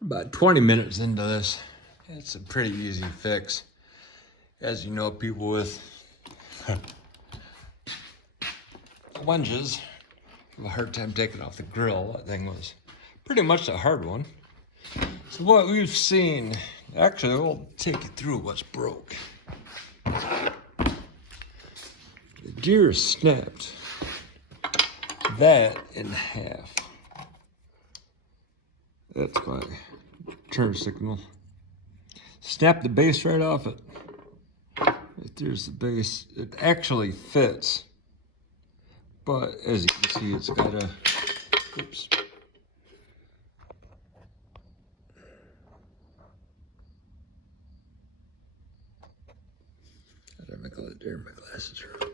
About 20 minutes into this, it's a pretty easy fix. As you know, people with lunges have a hard time taking off the grill. That thing was pretty much a hard one. So what we've seen, actually we'll take you through what's broke. The deer snapped that in half. That's my turn signal. Snap the base right off it. Right there's the base. It actually fits, but as you can see, it's got a, oops. How did I make all that there? My glasses are.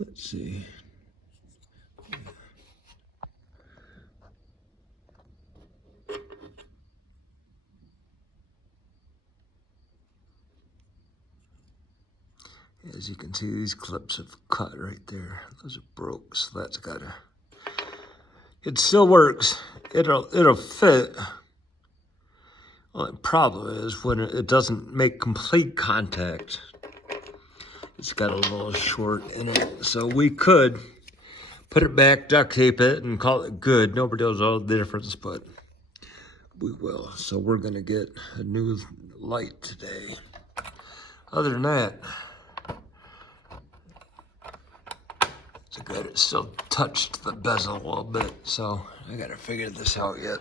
Let's see. As you can see, these clips have cut right there. Those are broke, so that's gotta. It still works. It'll fit. Well, the problem is when it doesn't make complete contact. It's got a little short in it, so we could put it back, duct tape it, and call it good. Nobody knows all the difference, but we will. So we're gonna get a new light today. Other than that, it's good. It still touched the bezel a little bit, so I gotta figure this out yet.